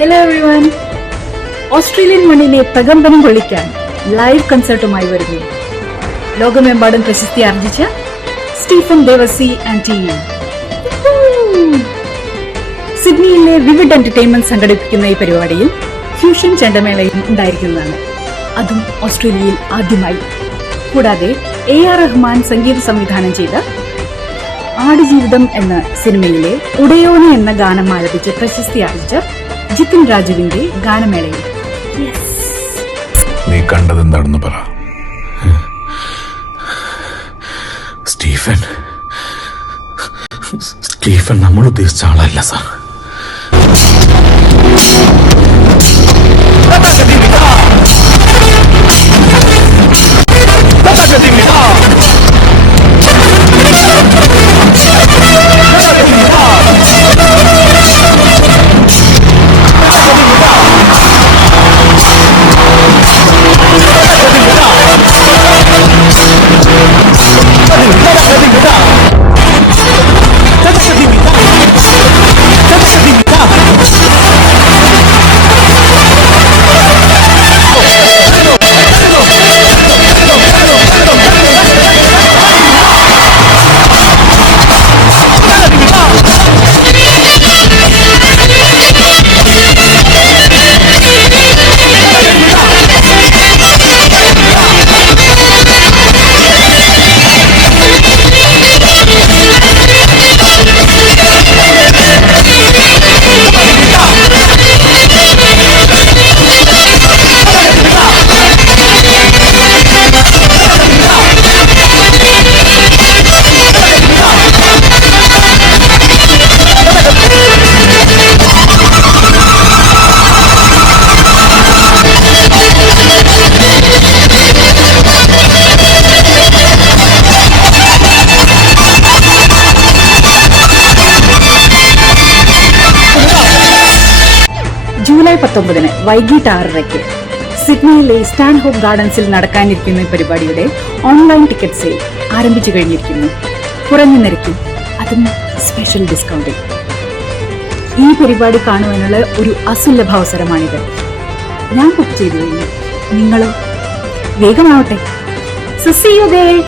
Hello Australian മണ്ണിനെ പ്രകമ്പനം കൊള്ളിക്കാൻ live കൺസേർട്ടുമായി വരുന്നു. ലോകമെമ്പാടും പ്രശസ്തി ആർജിച്ച സ്റ്റീഫൻ ദേവസി ആൻഡ് ടീം സിഡ്നിയിലെ വിവിഡ് എന്റർടൈൻമെന്റ് സംഘടിപ്പിക്കുന്ന ഈ പരിപാടിയിൽ ഫ്യൂഷൻ ചെണ്ടമേളയും ഉണ്ടായിരിക്കുന്നതാണ്. അതും ഓസ്ട്രേലിയയിൽ ആദ്യമായി. കൂടാതെ എ ആർ റഹ്മാൻ സംഗീത സംവിധാനം ചെയ്ത ആടുജീവിതം എന്ന സിനിമയിലെ ഉടയോണി എന്ന ഗാനം ആലപിച്ച് പ്രശസ്തി ആർജിച്ച ജിതിൻ രാജുവിന്റെ ഗാനമേളയിൽ. നീ കണ്ടത് എന്താണെന്ന് പറ. സ്റ്റീഫൻ. സ്റ്റീഫൻ നമ്മൾ ഉദ്ദേശിച്ച ആളല്ല സാർ. പത്തൊമ്പതിന് വൈകിട്ട് ആറരയ്ക്ക് സിഡ്നിയിലെ സ്റ്റാൻഡ് ഹോപ്പ് ഗാർഡൻസിൽ നടക്കാനിരിക്കുന്ന പരിപാടിയുടെ ഓൺലൈൻ ടിക്കറ്റ് സെയിൽ ആരംഭിച്ചു കഴിഞ്ഞിരിക്കുന്നു. കുറഞ്ഞ നിരക്കിൽ അതും സ്പെഷ്യൽ ഡിസ്കൗണ്ടിൽ ഈ പരിപാടി കാണുവാനുള്ള ഒരു അസുലഭ അവസരമാണിത്. ഞാൻ ബുക്ക് ചെയ്തു കഴിഞ്ഞു. നിങ്ങളും വേഗമാവട്ടെ. സുസിയുതേ